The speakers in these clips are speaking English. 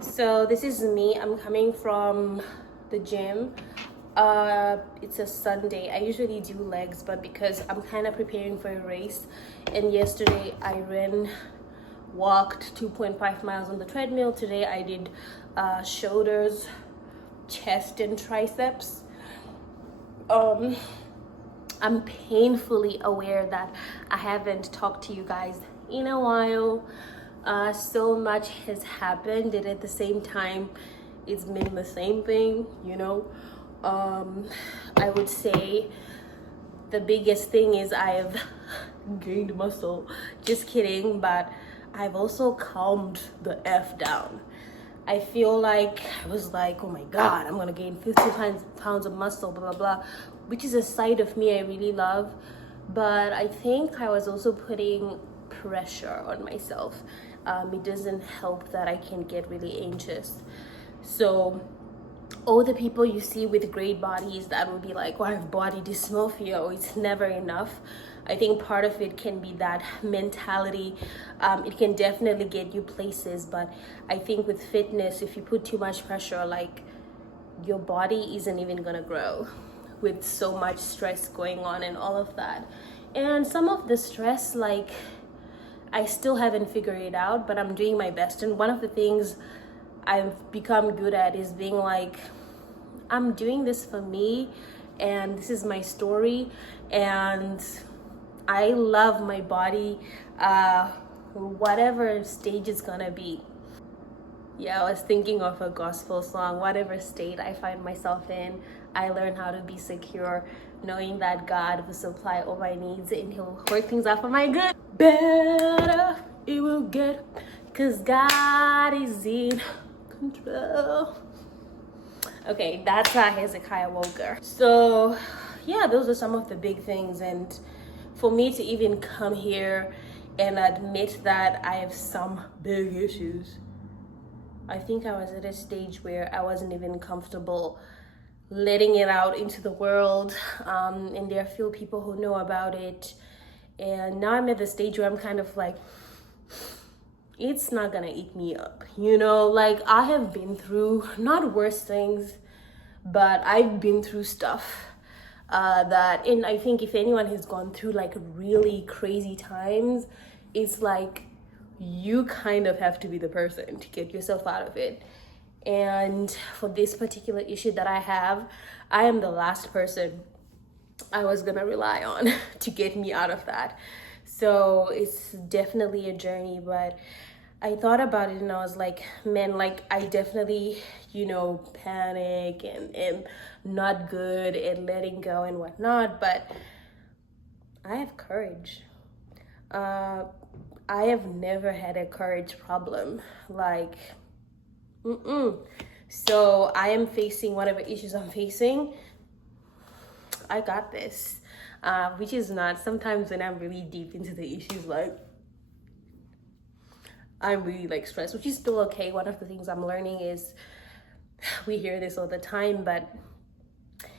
So this is me. I'm coming from the gym. It's a Sunday. I usually do legs, but because I'm kind of preparing for a race, and yesterday I walked 2.5 miles on the treadmill. Today I did shoulders, chest, and triceps. I'm painfully aware that I haven't talked to you guys in a while. So much has happened, and at the same time, it's been the same thing, you know. I would say the biggest thing is I've gained muscle. Just kidding, but I've also calmed the F down. I feel like I was like, oh my God, I'm gonna gain 50 pounds of muscle, blah, blah, blah, which is a side of me I really love. But I think I was also putting pressure on myself. It doesn't help that I can get really anxious. So all the people you see with great bodies that will be like, oh, I have body dysmorphia, or it's never enough. I think part of it can be that mentality. It can definitely get you places, but I think with fitness, if you put too much pressure, like your body isn't even gonna grow with so much stress going on and all of that. And some of the stress, like, I still haven't figured it out, but I'm doing my best. And one of the things I've become good at is being like, I'm doing this for me, and this is my story, and I love my body, whatever stage it's gonna be. Yeah, I was thinking of a gospel song. Whatever state I find myself in, I learn how to be secure, knowing that God will supply all my needs and He'll work things out for my good. Better it will get, cause God is in control. Okay, that's Hezekiah Walker. So yeah, those are some of the big things. And for me to even come here and admit that I have some big issues, I think I was at a stage where I wasn't even comfortable letting it out into the world. And there are few people who know about it. And now I'm at the stage where I'm kind of like, it's not gonna eat me up, you know? Like, I have been through not worse things, but I've been through stuff and I think if anyone has gone through like really crazy times, it's like you kind of have to be the person to get yourself out of it. And for this particular issue that I have, I am the last person I was gonna rely on to get me out of that. So it's definitely a journey, but I thought about it and I was like, man, like I definitely, panic and am not good at letting go and whatnot, but I have courage. I have never had a courage problem, like, So I am facing whatever issues I'm facing. I got this, which is not, sometimes when I'm really deep into the issues, like, I'm really like stressed, which is still okay. One of the things I'm learning is, we hear this all the time, but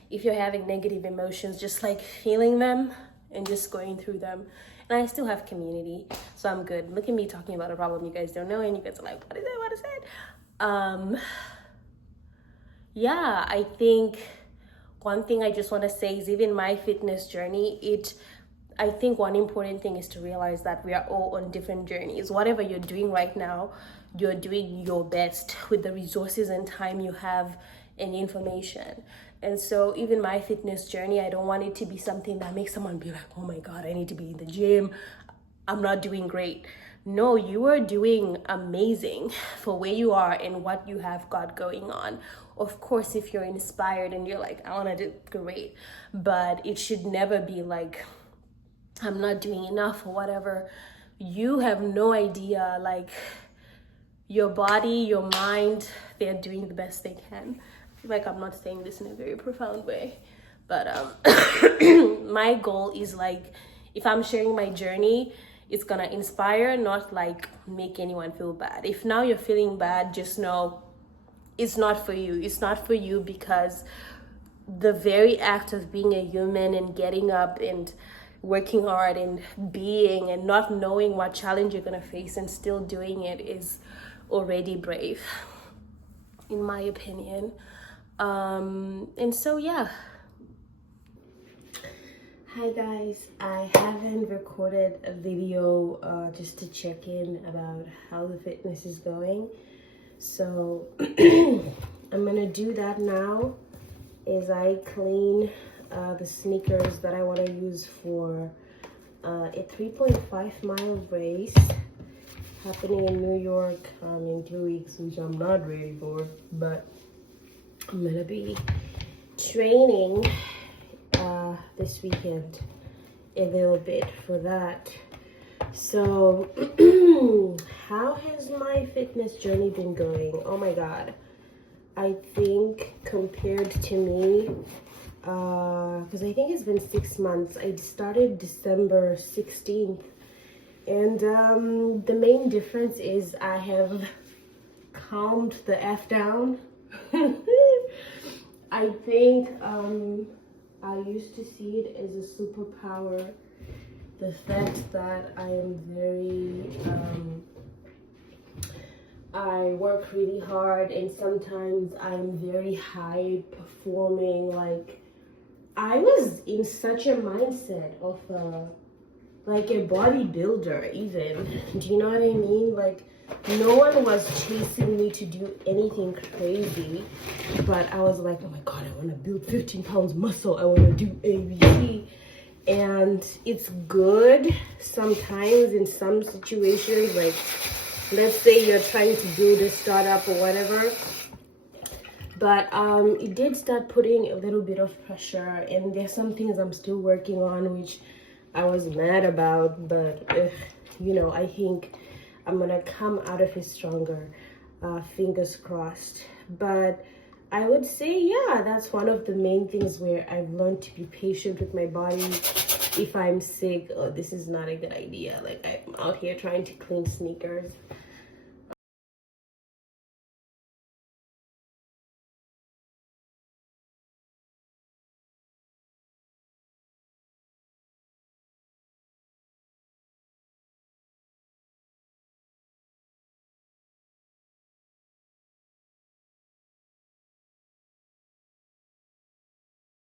if you're having negative emotions, just like feeling them and just going through them. And I still have community, so I'm good. Look at me talking about a problem you guys don't know, and you guys are like, what is it? What is it? Yeah, I think one thing I just want to say is even my fitness journey, I think one important thing is to realize that we are all on different journeys. Whatever you're doing right now, you're doing your best with the resources and time you have and information. And so even my fitness journey, I don't want it to be something that makes someone be like, oh my God, I need to be in the gym, I'm not doing great. No, you are doing amazing for where you are and what you have got going on. Of course, if you're inspired and you're like, I want to do great, but it should never be like, I'm not doing enough or whatever. You have no idea, like your body, your mind, they're doing the best they can. I feel like I'm not saying this in a very profound way, but my goal is like, if I'm sharing my journey, it's gonna inspire, not like make anyone feel bad. If now you're feeling bad, just know it's not for you. It's not for you because the very act of being a human and getting up and working hard and being and not knowing what challenge you're gonna face and still doing it is already brave. in my opinion. And so yeah. Hi guys, I haven't recorded a video just to check in about how the fitness is going. So I'm gonna do that now as I clean the sneakers that I want to use for a 3.5-mile race happening in New York in 2 weeks, which I'm not ready for, but I'm gonna be training this weekend a little bit for that. So how has my fitness journey been going? Oh my god, I think compared to me, because I think it's been 6 months. I started December 16th, and the main difference is I have calmed the F down. I think I used to see it as a superpower, the fact that I am very, I work really hard, and sometimes I'm very high performing. Like, I was in such a mindset of like a bodybuilder even. Do you know what I mean? Like, no one was chasing me to do anything crazy, but I was like, oh my god, I want to build 15 pounds muscle, I want to do ABC. And it's good sometimes in some situations, like let's say you're trying to build a startup or whatever, but it did start putting a little bit of pressure, and there's some things I'm still working on which I was mad about, but you know, I think I'm gonna come out of it stronger, fingers crossed. But I would say, yeah, that's one of the main things where I've learned to be patient with my body. If I'm sick, oh, this is not a good idea. Like, I'm out here trying to clean sneakers.